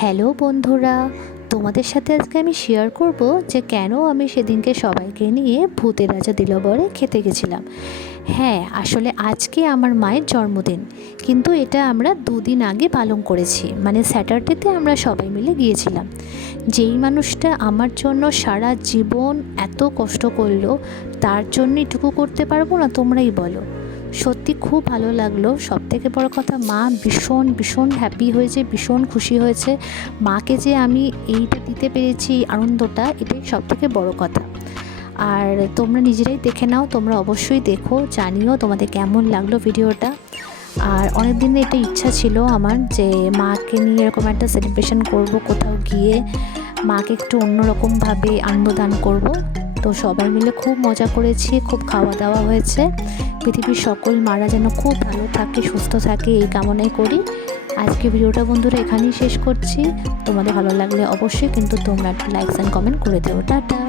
Hello বন্ধুরা, তোমাদের সাথে আজকে আমি শেয়ার করব যে কেন আমি সেদিনকে সবাইকে নিয়ে ভূতের রাজা দিলবরে খেতে গেছিলাম। হ্যাঁ, আসলে আজকে আমার মায়ের জন্মদিন, কিন্তু এটা আমরা দুদিন আগে পালন করেছি, মানে স্যাটারডেতে আমরা সবাই মিলে গিয়েছিলাম। যেই মানুষটা আমার জন্য সারা জীবন এত কষ্ট করলো, তার জন্য এটুকু করতে পারবো না? তোমরাই বলো। সত্যি খুব ভালো লাগলো। সবথেকে বড় কথা, মা ভীষণ ভীষণ হ্যাপি হয়েছে, ভীষণ খুশি হয়েছে। মাকে যে আমি এইটা দিতে পেরেছি, আনন্দটা, এটাই সবথেকে বড় কথা। আর তোমরা নিজেরাই দেখে নাও, তোমরা অবশ্যই দেখো, জানিও তোমাদের কেমন লাগলো ভিডিওটা। আর অনেক দিনের এটা ইচ্ছা ছিল আমার যে মাকে নিয়ে এরকম একটা সেলিব্রেশন করব, কোথাও গিয়ে মাকে একটু অন্যরকমভাবে আনন্দদান করব। তো সবাই মিলে খুব মজা করেছি, খুব খাওয়া দাওয়া হয়েছে। পৃথিবীর সকল মারা যেন খুব ভালো থাকে, সুস্থ থাকে, এই কামনাই করি। আজকে ভিডিওটা বন্ধুরা এখানেই শেষ করছি। তোমাদের ভালো লাগলে অবশ্যই কিন্তু তোমরা একটু লাইকস অ্যান্ড কমেন্ট করে দিও। টাটা।